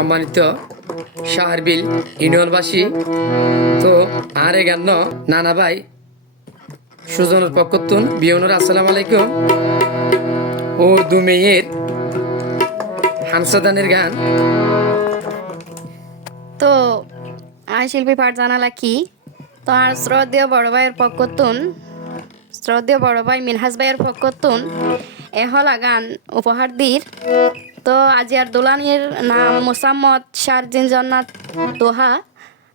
সম্মানিত শাহরবিল ইউনিয়নবাসী, তো আর এ গান নানা ভাই, সুজনের পক্ষতুন বিয়নর আসসালাম আলাইকুম। ও দু মেয়ের হামসাদানের গান। তো আই শিল্পী পাঠ জানালা কি? তো আর শ্রদ্ধেয় বড় ভাইয়ের পক্ষতুন শ্রদ্ধেয় বড় ভাই মিনহাজ ভাইয়ের পক্ষতুন এহলা গান উপহার দির। তো আজিয়ার দোলানির নাম হ্যাঁ। মোসাম্মদ শারজিন জন্নাথ দোহা।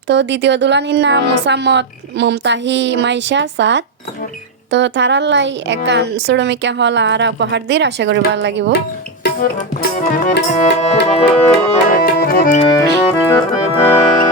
তো দ্বিতীয় দোলানির নাম হ্যাঁ। মোসাম্মদ মমতাহি মাইশা সাদ। তো তারাল্লাই একান সুড়মিকা হল আর উপহার দিয়ে আশা করি ভালো লাগিব। Thank you.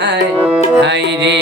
হায় রে।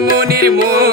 মনির মন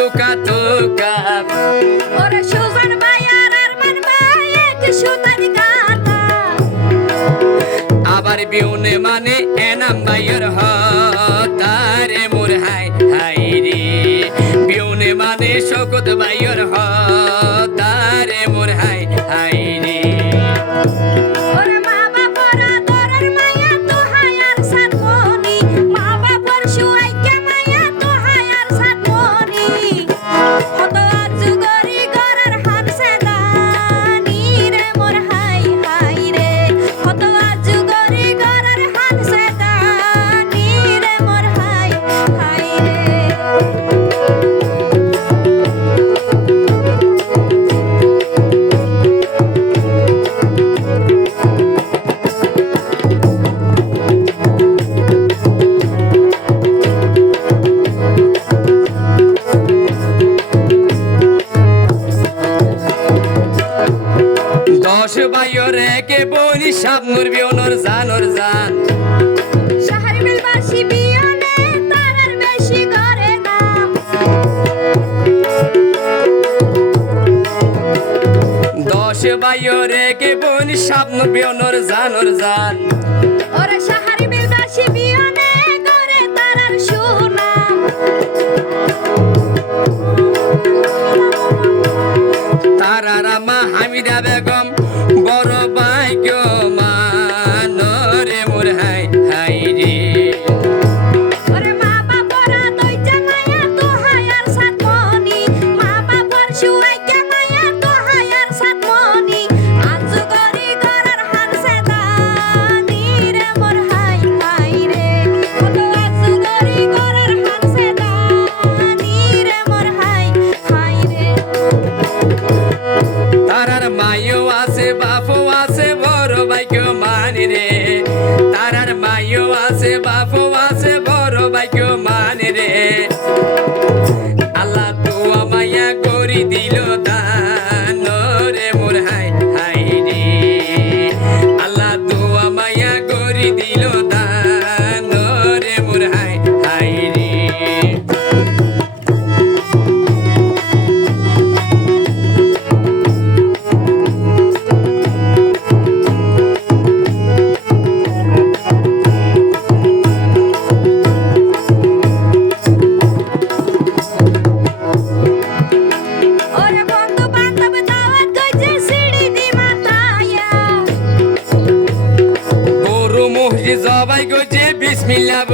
toca, toca. Ora chuva baiar, armar baia, que chuta de gata. আবার বিউনে মানে এনাম বাইয়ের হতারে মোর হাই হাই রে বিউনে মানে শকত বাইয়ের হয় সে বাইও রে কে বোন স্বপ্ন বিয়নর জানর জান। ওরে সাহারি বেলবাসী বিয়নে করে তারার সুনাম। মা হামিদা বেগম বড় বাইক মা আছে বড় ভাইকে মানি রে তারার মাইও আছে বাপও আছে বড়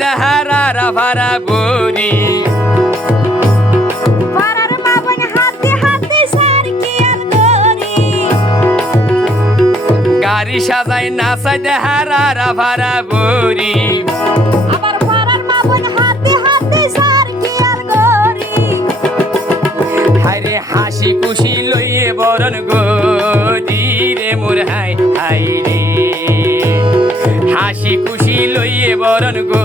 দাহারা ভারা বুনি গাড়ি সাজাই নাচাই দেহারা ভারা বুড়ি হাইরে হাসি খুশি লইয়ে বরণ গদি রে মোর হাই হাই রে। হাসি খুশি লইয়ে বরণ গো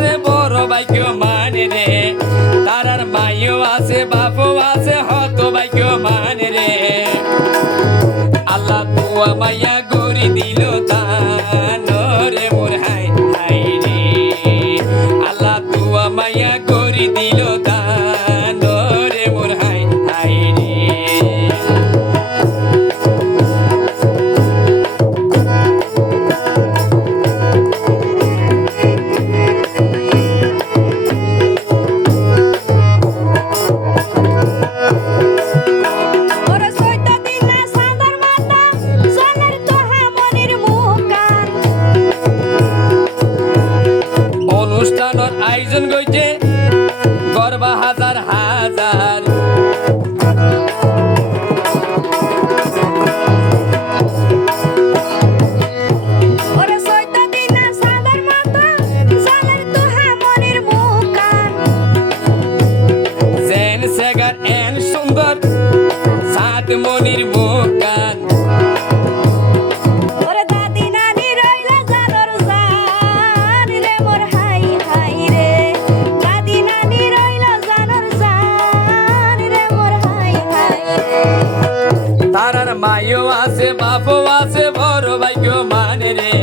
বাপও আছে বড় ভাগ্য মানে রে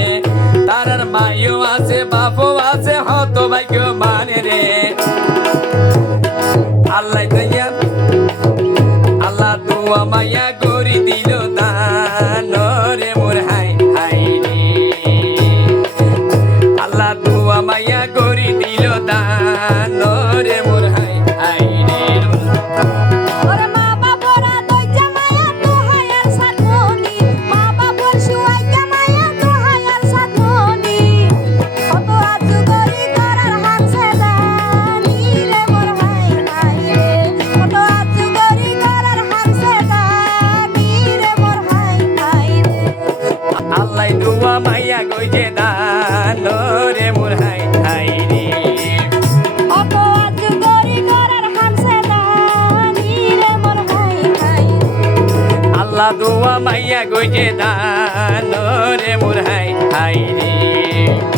তারার মাইও আছে বাপও আছে হত ভাগ্য গইছে দান রে মোর হাই হাই রে।